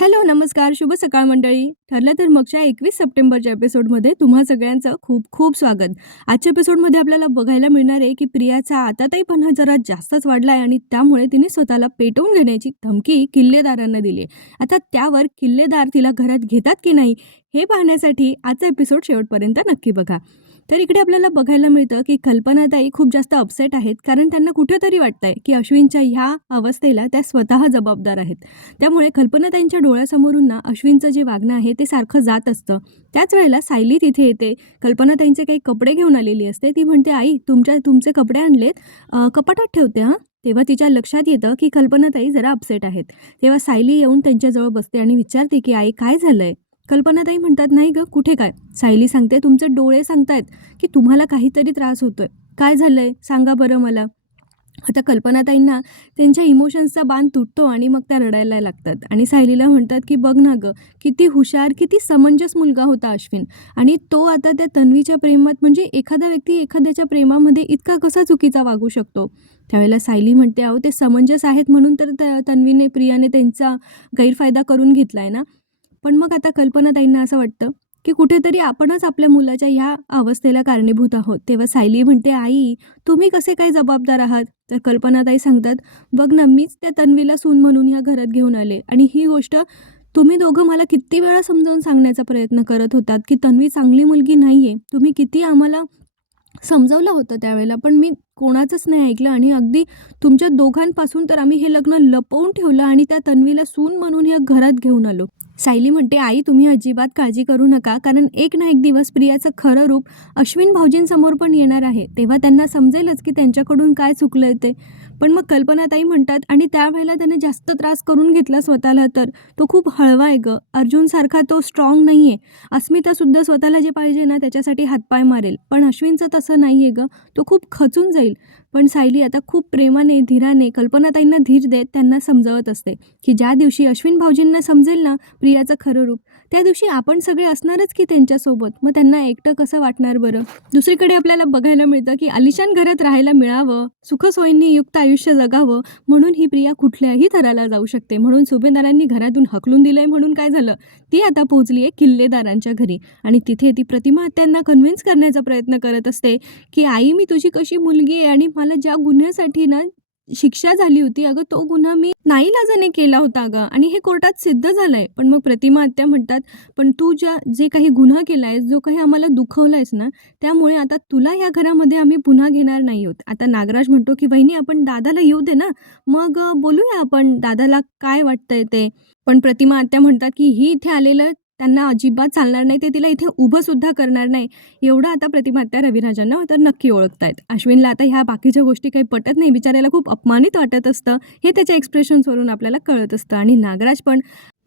Hello नमस्कार शुभ सकाळ मंडळी. ठरलं तर मगच्या एकवीस सप्टेंबरच्या एपिसोडमध्ये तुम्हा सगळ्यांचं खूप खूप स्वागत. आजच्या एपिसोडमध्ये आपल्याला बघायला मिळणार आहे की प्रियाचा आताताईपणा जरा जास्तच वाढला आहे आणि त्यामुळे तिने स्वतःला पेटवून घेण्याची धमकी किल्लेदारांना दिली. आहे आता त्यावर किल्लेदार तिला घरात घेतात की नाही हे पाहण्यासाठी आजचा एपिसोड शेवटपर्यंत नक्की बघा. तर इकडे आपल्याला बघायला मिळतं की कल्पनाताई खूप जास्त अपसेट आहेत कारण त्यांना कुठेतरी वाटतंय की अश्विनच्या ह्या अवस्थेला त्या स्वतः जबाबदार आहेत. त्यामुळे कल्पनाताईंच्या डोळ्यासमोरून ना अश्विनचं जे वागणं आहे ते सारखं जात असतं. त्याच वेळेला सायली तिथे येते. कल्पनाताईंचे काही कपडे घेऊन आलेली असते. ती म्हणते आई तुमच्या तुमचे कपडे आणलेत? कपाटात ठेवते हां? तेव्हा तिच्या लक्षात येतं की कल्पनाताई जरा अपसेट आहेत. तेव्हा सायली येऊन त्यांच्याजवळ बसते आणि विचारते की आई काय झालंय? कल्पनाताई म्हणतात नाही ग कुठे काय? सायली सांगते तुमचे डोळे सांगतायत की तुम्हाला काहीतरी त्रास होतोय. काय झालंय? सांगा बरं मला. आता कल्पनाताईंना त्यांच्या इमोशन्सचा बांध तुटतो आणि मग त्या रडायला लागतात. आणि सायलीला म्हणतात की बघ ना गं किती हुशार किती समंजस मुलगा होता अश्विन. आणि तो आता त्या तन्वीच्या प्रेमात म्हणजे एखादा व्यक्ती एखाद्याच्या प्रेमामध्ये इतका कसा चुकीचा वागू शकतो? त्यावेळेला सायली म्हणते अहो ते समंजस आहेत म्हणून तर त्या तन्वीने प्रियाने त्यांचा गैरफायदा करून घेतला आहे ना. पण मग आता कल्पनाताईंना असं वाटतं की कुठेतरी आपणच आपल्या मुलाच्या ह्या अवस्थेला कारणीभूत आहोत. तेव्हा सायली म्हणते आई तुम्ही कसे काय जबाबदार आहात? तर कल्पनाताई सांगतात बघ ना मीच त्या तन्वीला सून म्हणून ह्या घरात घेऊन आले आणि ही गोष्ट तुम्ही दोघं मला किती वेळा समजावून सांगण्याचा प्रयत्न करत होतात की तन्वी चांगली मुलगी नाही आहे तुम्ही किती आम्हाला समजावलं होतं त्यावेळेला पण मी कोणाचंच नाही ऐकलं आणि अगदी तुमच्या दोघांपासून तर आम्ही हे लग्न लपवून ठेवलं आणि त्या तन्वीला सून म्हणून ह्या घरात घेऊन आलो. सायली म्हणते आई तुम्ही अजिबात काळजी करू नका कारण एक ना एक दिवस प्रियाचं खरं रूप अश्विन भाऊजींसमोर पण येणार आहे. तेव्हा त्यांना समजेलच की त्यांच्याकडून काय चुकलं ते. पण मग कल्पनाताई म्हणतात आणि त्यावेळेला त्याने जास्त त्रास करून घेतला स्वतःला तर? तो खूप हळवा आहे गं. अर्जुनसारखा तो स्ट्रॉंग नाही आहे अस्मितासुद्धा स्वतःला जे पाहिजे ना त्याच्यासाठी हातपाय मारेल. पण अश्विनचं तसं नाही आहे गं. तो खूप खचून जाईल. पण सायली आता खूप प्रेमाने धीराने कल्पनाताईंना धीर देत त्यांना समजावत असते की ज्या दिवशी अश्विन भाऊजींना समजेल ना प्रियाचं खरं रूप त्या दिवशी आपण सगळे असणारच की त्यांच्यासोबत. मग त्यांना एकटं कसं वाटणार बरं? दुसरीकडे आपल्याला बघायला मिळतं की आलिशान घरात राहायला मिळावं सुखसोयींनी युक्त आयुष्य जगावं म्हणून ही प्रिया कुठल्याही थराला जाऊ शकते. म्हणून सुभेदारांनी घरातून हकलून दिलंय म्हणून काय झालं? ती आता पोहोचली आहे किल्लेदारांच्या घरी आणि तिथे ती प्रतिमा त्यांना कन्व्हिन्स करण्याचा प्रयत्न करत असते की आई मी तुझी कशी मुलगी आहे आणि मला ज्या गुन्ह्यासाठी ना शिक्षा झाली होती. अगं तो गुन्हा मी नाईलाजाने केला होता अगं. आणि हे कोर्टात सिद्ध झालंय. पण मग प्रतिमा आत्या म्हणतात पण तू ज्या जे काही गुन्हा केलायस जो काही आम्हाला दुखवलायस ना त्यामुळे आता तुला या घरामध्ये आम्ही पुन्हा घेणार नाही आहोत. आता नागराज म्हणतो की बहिणी आपण दादाला येऊ दे ना. मग बोलूया आपण दादाला काय वाटतंय ते. पण प्रतिमा आत्या म्हणतात की ही इथे आलेलं त्यांना अजिबात चालणार नाही ते तिला इथे उभं सुद्धा करणार नाही. एवढं आता प्रतिमा त्या रविराजांना तर नक्की ओळखतायत. अश्विनला आता ह्या बाकीच्या गोष्टी काही पटत नाही. बिचाऱ्याला खूप अपमानित वाटत असतं. हे त्याच्या एक्सप्रेशन्सवरून आपल्याला कळत असतं. आणि नागराज पण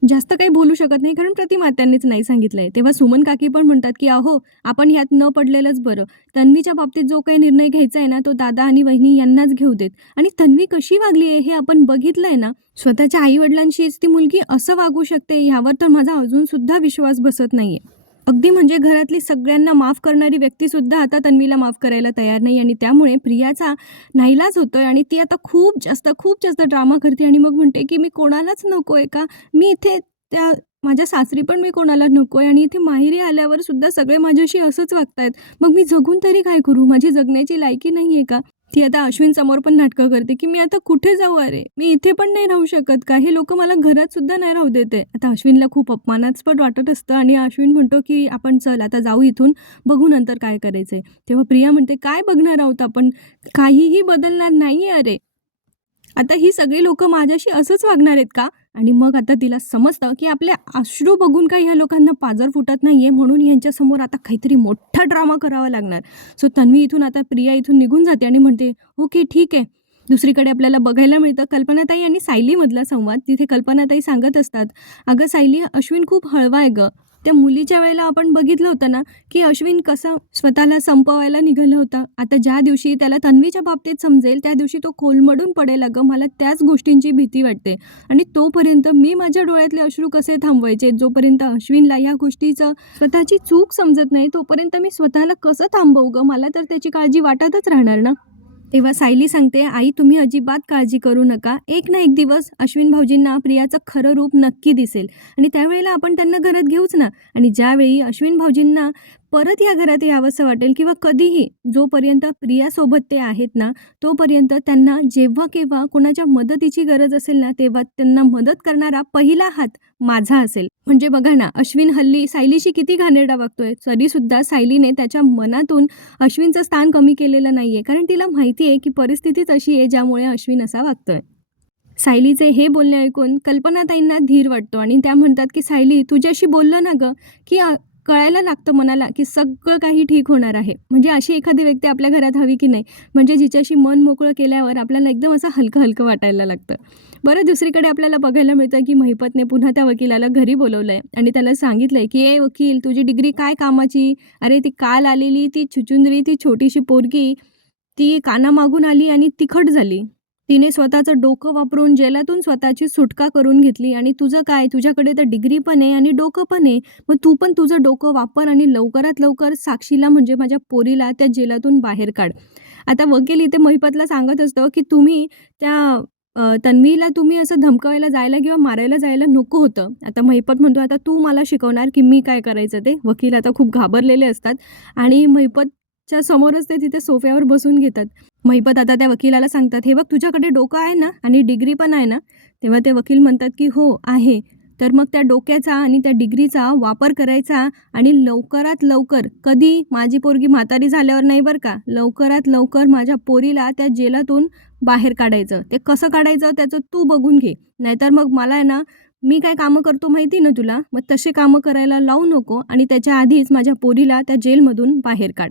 जास्त काही बोलू शकत नाही कारण प्रतिमा त्यांनीच नाही सांगितलंय. तेव्हा सुमन काकी पण म्हणतात की अहो आपण ह्यात न पडलेलंच बरं. तन्वीच्या बाबतीत जो काही निर्णय घ्यायचा आहे ना तो दादा आणि वहिनी यांनाच घेऊ देत. आणि तन्वी कशी वागली आहे हे आपण बघितलंय ना? स्वतःच्या आई वडिलांशीच ती मुलगी असं वागू शकते ह्यावर तर माझा अजून सुद्धा विश्वास बसत नाहीये. अगदी म्हणजे घरातली सगळ्यांना माफ करणारी व्यक्तीसुद्धा आता तन्वीला माफ करायला तयार नाही आणि त्यामुळे प्रियाचा नाईलाज आहे आणि ती आता खूप जास्त खूप जास्त ड्रामा करते आणि मग म्हणते की मी कोणालाच नको आहे का? मी इथे त्या माझ्या सासरी पण मी कोणाला नको आहे आणि इथे माहेरी आल्यावर सुद्धा सगळे माझ्याशी असंच वागतायत. मग मी जगून तरी काय करू? माझी जगण्याची लायकी नाही आहे का? ती आता अश्विन समोर पण नाटकं करते की मी आता कुठे जाऊ अरे? मी इथे पण नाही राहू शकत. का हे लोक मला घरात सुद्धा नाही राहू देते. आता अश्विनला खूप अपमानास्पद वाटत असतं आणि अश्विन म्हणतो की आपण चल आता जाऊ इथून बघू नंतर काय करायचंय. तेव्हा प्रिया म्हणते काय बघणार आहोत आपण? काहीही बदलणार नाही अरे. आता ही सगळी लोक माझ्याशी असंच वागणार आहेत का? आणि मग आता तिला समजतं की आपले अश्रू बघून काही ह्या लोकांना पाजर फुटत नाही आहे म्हणून यांच्यासमोर आता काहीतरी मोठा ड्रामा करावा लागणार. सो तन्वी इथून आता प्रिया इथून निघून जाते आणि म्हणते ओके ठीक आहे. दुसरीकडे आपल्याला बघायला मिळतं. कल्पनाताई आणि सायलीमधला संवाद तिथे कल्पनाताई सांगत असतात अगं सायली अश्विन खूप हळवा आहे गं. त्या मुलीच्या वेळेला आपण बघितलं होतं ना की अश्विन कसं स्वतःला संपवायला निघालं होतं. आता ज्या दिवशी त्याला तन्वीच्या बाबतीत समजेल त्या दिवशी तो कोलमडून पडेल. अगं मला त्याच गोष्टींची भीती वाटते. आणि तोपर्यंत मी माझ्या डोळ्यातले अश्रू कसे थांबवायचे? जोपर्यंत अश्विनला या गोष्टीचं स्वतःची चूक समजत नाही तोपर्यंत मी स्वतःला कसं थांबवू गं? मला तर त्याची काळजी वाटतच राहणार ना. तेव्हा सायली सांगते आई तुम्ही अजिबात काळजी करू नका. एक ना एक दिवस अश्विन भाऊजींना प्रियाचं खरं रूप नक्की दिसेल. आणि त्यावेळेला आपण त्यांना घरात घेऊच ना. आणि ज्यावेळी अश्विन भाऊजींना परत या घरात यावंसं वाटेल किंवा कधीही जोपर्यंत प्रियासोबत ते आहेत ना तोपर्यंत त्यांना जेव्हा केव्हा कोणाच्या मदतीची गरज असेल ना तेव्हा त्यांना मदत करणारा पहिला हात माझा असेल. म्हणजे बघा ना अश्विन हल्ली सायलीशी किती घाणेरडा वागतोय. तरीसुद्धा सायलीने त्याच्या मनातून अश्विनचं स्थान कमी केलेलं नाहीये. कारण तिला माहिती आहे की परिस्थितीच अशी आहे ज्यामुळे अश्विन असा वागतोय. सायलीचे हे बोलणे ऐकून कल्पनाताईंना धीर वाटतो आणि त्या म्हणतात की सायली तुझ्याशी बोललं ना गं की कळायला लागतं मनाला की सगळं काही ठीक होणार आहे. म्हणजे अशी एखादी व्यक्ती आपल्या घरात हवी की नाही म्हणजे जिच्याशी मन मोकळं केल्यावर आपल्याला एकदम असं हलकं हलकं वाटायला लागतं. बरं दुसरीकडे आपल्याला बघायला मिळतं की महिपतने पुन्हा त्या वकिलाला घरी बोलवलं आहे आणि त्याला सांगितलं आहे की ए वकील तुझी डिग्री काय कामाची? अरे ती काल आलेली ती छुचुंदरी ती छोटीशी पोरगी ती कानामागून आली आणि तिखट झाली. तिने स्वतःचं डोकं वापरून जेलातून स्वतःची सुटका करून घेतली. आणि तुझं काय? तुझ्याकडे तर डिग्री पण आहे आणि डोकं पण आहे. मग तू पण तुझं डोकं वापर आणि लवकरात लवकर साक्षीला म्हणजे माझ्या पोरीला त्या जेलातून बाहेर काढ. आता वकील इथे महिपतला सांगत असतो की तुम्ही त्या तन्वीला तुम्ही असं धमकावायला जायला किंवा मारायला जायला नको होतं. आता महिपत म्हणतो आता तू मला शिकवणार की मी काय करायचं ते. वकील आता खूप घाबरलेले असतात. आणि महिपतच्या समोरच ते तिथे सोफ्यावर बसून घेतात. महिपत आता त्या वकिलाला सांगतात हे बघ तुझ्याकडे डोकं आहे ना आणि डिग्री पण आहे ना? तेव्हा ते वकील म्हणतात की हो आहे. तर मग त्या डोक्याचा आणि त्या डिग्रीचा वापर करायचा आणि लवकरात लवकर कधी माझी पोरगी म्हातारी झाल्यावर नाही बरं का लवकरात लवकर माझ्या पोरीला त्या जेलातून बाहेर काढायचं. ते कसं काढायचं त्याचं तू बघून घे. नाहीतर मग मला आहे ना मी काय कामं करतो माहिती ना तुला? मग तसे कामं करायला लावू नको आणि त्याच्या आधीच माझ्या पोरीला त्या जेलमधून बाहेर काढ.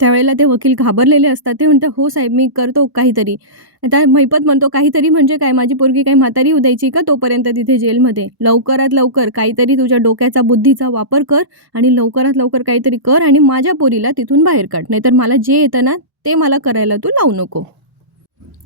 त्यावेळेला ते वकील घाबरलेले असतात. ते म्हणतात हो साहेब मी करतो काहीतरी. आता महिपत म्हणतो काहीतरी म्हणजे काय? माझी पोरगी काही म्हातारी होऊ द्यायची का तोपर्यंत तिथे जेलमध्ये? लवकरात लवकर काहीतरी तुझ्या डोक्याचा बुद्धीचा वापर कर आणि लवकरात लवकर काहीतरी कर आणि माझ्या पोरीला तिथून बाहेर काढ. नाहीतर मला जे येतं ना ते मला करायला तू लावू नको.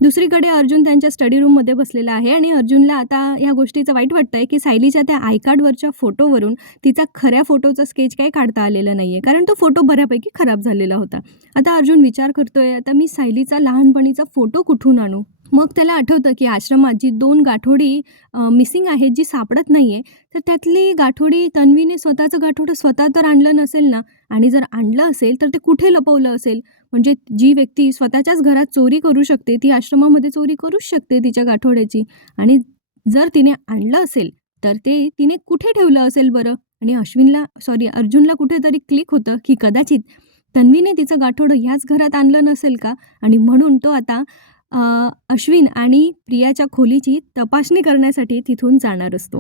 दुसरीकडे अर्जुन त्यांच्या स्टडी रूममध्ये बसलेला आहे आणि अर्जुनला आता ह्या गोष्टीचं वाईट वाटतं आहे की सायलीच्या त्या आय कार्डवरच्या फोटोवरून तिचा खऱ्या फोटोचा स्केच काही काढता आलेला नाही आहे कारण तो फोटो बऱ्यापैकी खराब झालेला होता. आता अर्जुन विचार करतोय आता मी सायलीचा लहानपणीचा फोटो कुठून आणू? मग त्याला आठवतं की आश्रमात जी दोन गाठोडी मिसिंग आहेत जी सापडत नाही आहे तर त्यातली गाठोडी तन्वीने स्वतःचं गाठोडं स्वतः तर आणलं नसेल ना? आणि जर आणलं असेल तर ते कुठे लपवलं असेल? म्हणजे जी व्यक्ती स्वतःच्याच घरात चोरी करू शकते ती आश्रमामध्ये चोरी करूच शकते तिच्या गाठोड्याची. आणि जर तिने आणलं असेल तर ते तिने कुठे ठेवलं असेल बरं? आणि अश्विनला सॉरी अर्जुनला कुठेतरी क्लिक होतं की कदाचित तन्वीने तिचं गाठोडं ह्याच घरात आणलं नसेल का? आणि म्हणून तो आता अश्विन आणि प्रियाच्या खोलीची तपासणी करण्यासाठी तिथून जाणार असतो.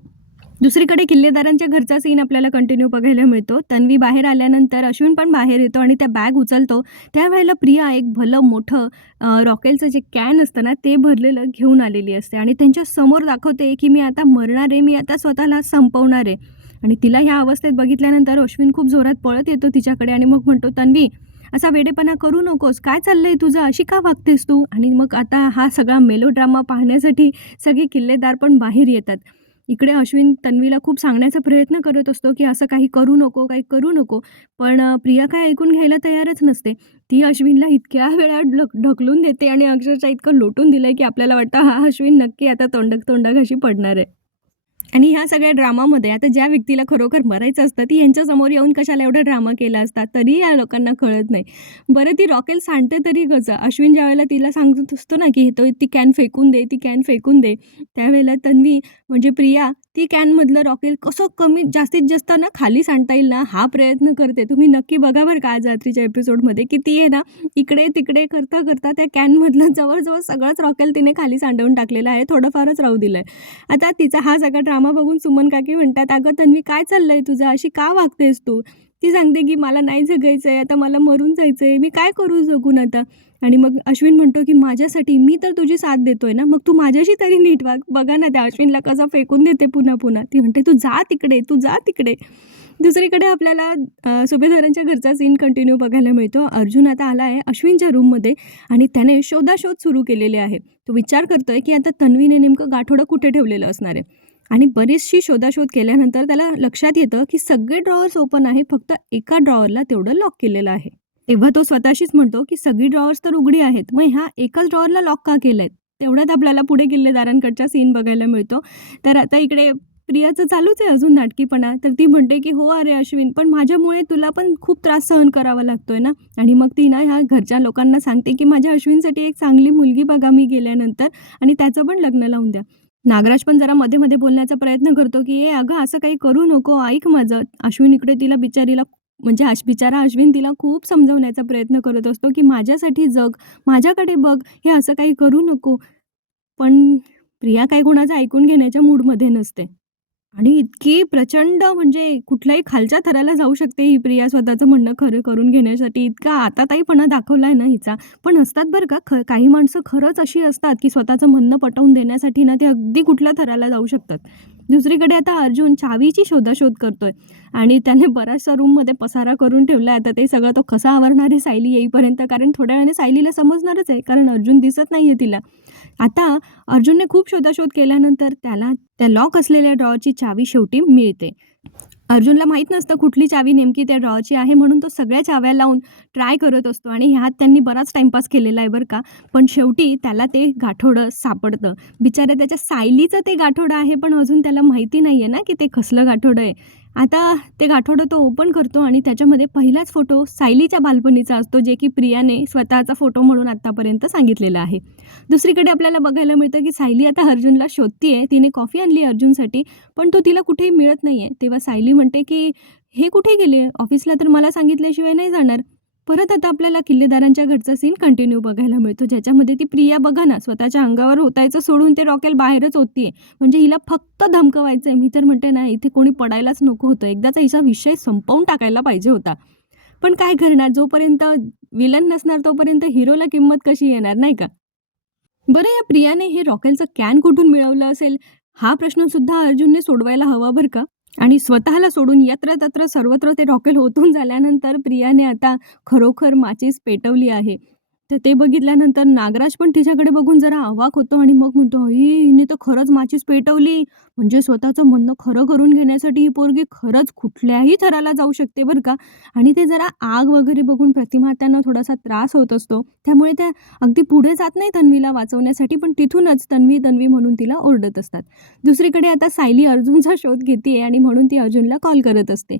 दुसरीकडे किल्लेदारांच्या घरचा सीन आपल्याला कंटिन्यू बघायला मिळतो. तन्वी बाहेर आल्यानंतर अश्विन पण बाहेर येतो आणि त्या बॅग उचलतो. त्यावेळेला प्रिया एक भलं मोठं रॉकेलचं जे कॅन असतं ना ते भरलेलं घेऊन आलेली असते आणि त्यांच्यासमोर दाखवते की मी आता मरणार आहे मी आता स्वतःला संपवणार आहे. आणि तिला ह्या अवस्थेत बघितल्यानंतर अश्विन खूप जोरात पळत येतो तिच्याकडे आणि मग म्हणतो तन्वी असा वेडेपणा करू नकोस. काय चाललंय तुझं? अशी का वागतेस तू? आणि मग आता हा सगळा मेलोड्रामा पाहण्यासाठी सगळे किल्लेदार पण बाहेर येतात. इकडे अश्विन तन्वीला खूप सांगण्याचा प्रयत्न करत असतो की असं काही करू नको काही करू नको. पण प्रिया काय ऐकून घ्यायला तयारच नसते. ती अश्विनला इतक्या वेळा ढक ढकलून देते आणि अक्षरशः इतकं लोटून दिलं की आपल्याला वाटतं हा अश्विन नक्की आता तोंडक तोंडक अशी पडणार आहे. आणि ह्या सगळ्या ड्रामामध्ये आता ज्या व्यक्तीला खरोखर मरायचं असतं ती यांच्यासमोर येऊन कशाला एवढा ड्रामा केला असता? तरी या लोकांना कळत नाही. बरं ती रॉकेल सांडते तरी कसं अश्विन ज्यावेळेला तिला सांगत असतो ना की तो ती कॅन फेकून दे ती कॅन फेकून दे त्यावेळेला तन्वी म्हणजे प्रिया ती कॅनमधलं रॉकेल कसं कमी जास्तीत जास्त ना खाली सांडता येईल ना हा प्रयत्न करते. तुम्ही नक्की बघा बरं का आज रात्रीच्या एपिसोडमध्ये की ती आहे ना इकडे तिकडे करता करता त्या कॅनमधलं जवळजवळ सगळंच रॉकेल तिने खाली सांडवून टाकलेलं आहे. थोडंफारच राहू दिलं आहे आता तिचा हा सगळा ड्रामा बघून सुमन काकी म्हणतात अगं तन्वी काय चाललं आहे तुझं? अशी का वागतेस तू? ती सांगते की मला नाही जगायचं आहे आता मला मरून जायचं आहे मी काय करू जगून आता? आणि मग अश्विन म्हणतो की माझ्यासाठी मी तर तुझी साथ देतोय ना? मग तू माझ्याशी तरी नीट वाग बघा ना त्या अश्विनला कसं फेकून देते पुन्हा पुन्हा. ती म्हणते तू जा तिकडे तू जा तिकडे. दुसरीकडे आपल्याला सुभेदारांच्या घरचा सीन कंटिन्यू बघायला मिळतो. अर्जुन आता आला आहे अश्विनच्या रूममध्ये आणि त्याने शोधाशोध सुरू केलेले आहे. तो विचार करतोय की आता तन्वीने नेमकं गाठोडं कुठे ठेवलेलं असणार आहे? आणि बरीचशी शोधाशोध केल्यानंतर त्याला लक्षात येतं की सगळे ड्रॉवर्स ओपन आहे फक्त एका ड्रॉवरला तेवढं लॉक केलेलं आहे. तेव्हा तो स्वतःशीच म्हणतो की सगळी ड्रॉवर्स तर उघडी आहेत मग ह्या एकाच ड्रॉवरला लॉक का केलं आहे तेवढ्यात आपल्याला पुढे किल्लेदारांकडचा सीन बघायला मिळतो. तर आता इकडे प्रियाचं चालूच आहे अजून नाटकीपणा तर ती म्हणते की हो अरे अश्विन पण माझ्यामुळे तुला पण खूप त्रास सहन करावा लागतोय ना? आणि मग ती ना ह्या घरच्या लोकांना सांगते की माझ्या अश्विनसाठी एक चांगली मुलगी बघा मी गेल्यानंतर आणि त्याचं पण लग्न लावून द्या. नागराज पण जरा मध्ये मध्ये बोलण्याचा प्रयत्न करतो की ए अगं असं काही करू नको ऐक माझं. अश्विन इकडे तिला बिचारीला म्हणजे अश बिचारा अश्विन तिला खूप समजवण्याचा प्रयत्न करत असतो की माझ्यासाठी जग माझ्याकडे बघ हे असं काही करू नको. पण प्रिया काही कोणाचं ऐकून घेण्याच्या मूडमध्ये नसते. आणि इतकी प्रचंड म्हणजे कुठल्याही खालच्या थराला जाऊ शकते ही प्रिया स्वतःचं म्हणणं खरं करून घेण्यासाठी. इतका आताताईपणा दाखवला आहे ना हिचा. पण असतात बरं का ख काही माणसं खरंच अशी असतात की स्वतःचं म्हणणं पटवून देण्यासाठी ना ते अगदी कुठल्या थराला जाऊ शकतात. दुसरीकडे आता अर्जुन चावीची शोधाशोध करतोय. आणि त्याने बऱ्याचशा रूममध्ये पसारा करून ठेवला आहे. आता ते सगळं तो कसा आवरणार आहे सायली येईपर्यंत? कारण थोड्या वेळाने सायलीला समजणारच आहे. कारण अर्जुन दिसत नाही आहे तिला. आता अर्जुनने खूप शोधाशोध केल्यानंतर त्याला त्या लॉक असलेल्या ड्रॉची चावी शेवटी मिळते. अर्जुनला माहीत नसतं कुठली चावी नेमकी त्या ड्रॉची आहे म्हणून तो सगळ्या चाव्या लावून ट्राय करत असतो आणि ह्यात त्यांनी बराच टाईमपास केलेला आहे बरं का. पण शेवटी त्याला ते गाठोडं सापडतं. बिचाऱ्या त्याच्या सायलीचं ते गाठोडं आहे पण अजून त्याला माहिती नाही आहे ना की ते कसलं गाठोडं आहे. आता ते गाठोडं तो ओपन करतो आणि त्याच्यामध्ये पहिलाच फोटो सायलीच्या बालपणीचा असतो जे की प्रियाने स्वतःचा फोटो म्हणून आत्तापर्यंत सांगितलेला आहे. दुसरीकडे आपल्याला बघायला मिळतं की सायली आता अर्जुनला शोधतीये तिने कॉफी आणली अर्जुनसाठी पण तो तिला कुठेही मिळत नाही आहे तेव्हा सायली म्हणते की हे कुठे गेले? ऑफिसला तर मला सांगितल्याशिवाय नाही जाणार. परत आता आपल्याला किल्लेदारांच्या घरचा सीन कंटिन्यू बघायला मिळतो. ज्याच्यामध्ये ती प्रिया बघा ना स्वतःच्या अंगावर होतायचं सोडून ते रॉकेल बाहेरच होतीये म्हणजे हिला फक्त धमकवायचं आहे मी तर म्हणते ना इथे कोणी पडायलाच नको होतं. एकदाचा हिचा विषय संपवून टाकायला पाहिजे होता. पण काय करणार जोपर्यंत विलन नसणार तोपर्यंत हिरोला किंमत कशी येणार नाही का? बरं या प्रियाने हे रॉकेलचं कॅन कुठून मिळवलं असेल? हा प्रश्न सुद्धा अर्जुनने सोडवायला हवा बरं का? आणि स्वतःला सोडून यत्र तत्र सर्वत्र ते रॉकेल होतून झाल्यानंतर प्रियाने आता खरोखर माचीस पेटवली आहे. तर ते बघितल्यानंतर नागराज पण तिच्याकडे बघून जरा अवाक होतो आणि मग म्हणतो हिने तर खरंच माचीस पेटवली. म्हणजे स्वतःचं म्हणणं खरं करून घेण्यासाठी ही पोरगी खरंच कुठल्याही थराला जाऊ शकते बरं का? आणि ते जरा आग वगैरे बघून प्रतिमा त्यांना थोडासा त्रास होत असतो. त्यामुळे त्या अगदी पुढे जात नाही तन्वीला वाचवण्यासाठी पण तिथूनच तन्वी तन्वी म्हणून तिला ओरडत असतात. दुसरीकडे आता सायली अर्जुनचा शोध घेते आणि म्हणून ती अर्जुनला कॉल करत असते.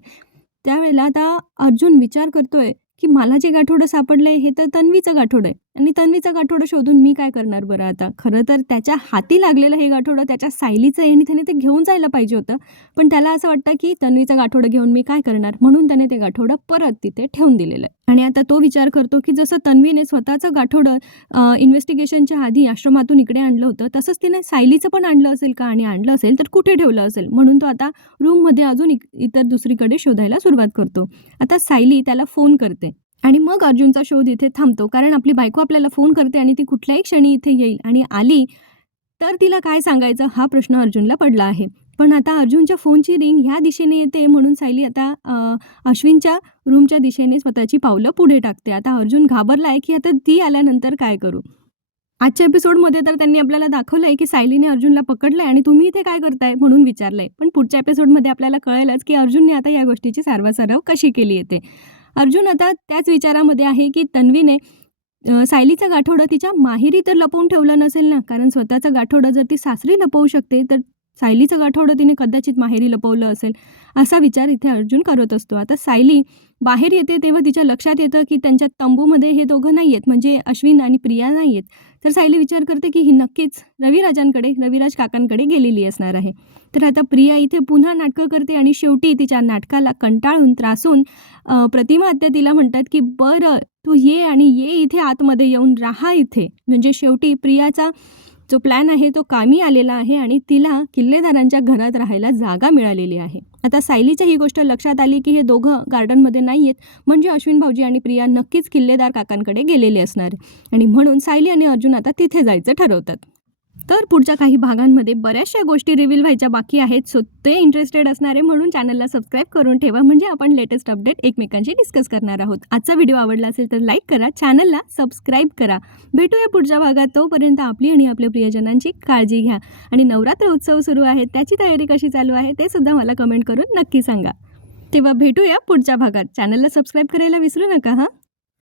त्यावेळेला आता अर्जुन विचार करतोय की मला जे गाठोडं सापडलंय हे तर तन्वीचं गाठोडं आहे. आणि तन्वीचं गाठोडं शोधून मी काय करणार बरं आता? खरं तर त्याच्या हाती लागलेलं हे गाठोडं त्याच्या सायलीचं आहे आणि त्याने ते घेऊन जायला पाहिजे होतं. पण त्याला असं वाटतं की तन्वीचं गाठोडं घेऊन मी काय करणार? म्हणून त्याने ते गाठोडं परत तिथे ठेवून दिलेलं आहे. आणि आता तो विचार करतो की जसं तन्वीने स्वतःचं गाठोडं इन्व्हेस्टिगेशनच्या आधी आश्रमातून इकडे आणलं होतं तसंच तिने सायलीचं पण आणलं असेल का? आणि आणलं असेल तर कुठे ठेवलं असेल? म्हणून तो आता रूममध्ये अजून इतर दुसरीकडे शोधायला सुरुवात करतो. आता सायली त्याला फोन करते. आणि मग अर्जुनचा शोध इथे थांबतो. कारण आपली बायको आपल्याला फोन करते आणि ती कुठल्याही क्षणी इथे येईल आणि आली तर तिला काय सांगायचं? हा प्रश्न अर्जुनला पडला आहे. पण आता अर्जुनच्या फोनची रिंग ह्या दिशेने येते म्हणून सायली आता अश्विनच्या रूमच्या दिशेने स्वतःची पावलं पुढे टाकते. आता अर्जुन घाबरला आहे की आता ती आल्यानंतर काय करू? आजच्या एपिसोडमध्ये तर त्यांनी आपल्याला दाखवलं आहे की सायलीने अर्जुनला पकडलंय आणि तुम्ही इथे काय करताय म्हणून विचारलंय. पण पुढच्या एपिसोडमध्ये आपल्याला कळेलच की अर्जुनने आता या गोष्टीची सारवासारव कशी केली येते. अर्जुन आता त्याच विचारामध्ये आहे की तन्वीने सायलीचा सायलीचं गाठोडं तिच्या माहेरी तर लपवून ठेवलं नसेल ना? कारण स्वतःचा गाठोडं जर ती सासरी लपवू शकते तर सायलीचं गाठोडं तिने कदाचित माहेरी लपवलं असेल असा विचार इथे अर्जुन करत असतो. आता सायली बाहेर येते तेव्हा तिच्या लक्षात येतं की त्यांच्या तंबूमध्ये हे दोघं नाही आहेत म्हणजे अश्विन आणि प्रिया नाही आहेत तर सायली विचार करते की ही नक्कीच रविराजांकडे रविराज काकांकडे गेलेली असणार आहे. तर आता प्रिया इथे पुन्हा नाटकं करते आणि शेवटी तिच्या नाटकाला कंटाळून त्रासून प्रतिमा आत्या तिला म्हणतात की बरं तू ये आणि ये इथे आतमध्ये येऊन राहा इथे. म्हणजे शेवटी प्रियाचा जो प्लॅन आहे तो कामी आलेला आहे आणि तिला किल्लेदारांच्या घरात राहायला जागा मिळालेली आहे. आता सायलीच्या ही गोष्ट लक्षात आली की हे दोघं गार्डनमध्ये नाही आहेत म्हणजे अश्विन भाऊजी आणि प्रिया नक्कीच किल्लेदार काकांकडे गेलेले असणार. आहे. आणि म्हणून सायली आणि अर्जुन आता तिथे जायचं ठरवतात. तर पुढच्या काही भागांमध्ये बऱ्याचशा गोष्टी रिव्हील व्हायच्या बाकी आहेत. सो ते इंटरेस्टेड असणारे म्हणून चॅनलला सबस्क्राईब करून ठेवा. म्हणजे आपण लेटेस्ट अपडेट एकमेकांशी डिस्कस करणार आहोत. आजचा व्हिडिओ आवडला असेल तर लाईक करा. चॅनलला सबस्क्राईब करा. भेटूया पुढच्या भागात. तोपर्यंत आपली आणि आपल्या प्रियजनांची काळजी घ्या. आणि नवरात्र उत्सव सुरू आहे त्याची तयारी कशी चालू आहे ते सुद्धा मला कमेंट करून नक्की सांगा. तेव्हा भेटूया पुढच्या भागात. चॅनलला सबस्क्राईब करायला विसरू नका हां?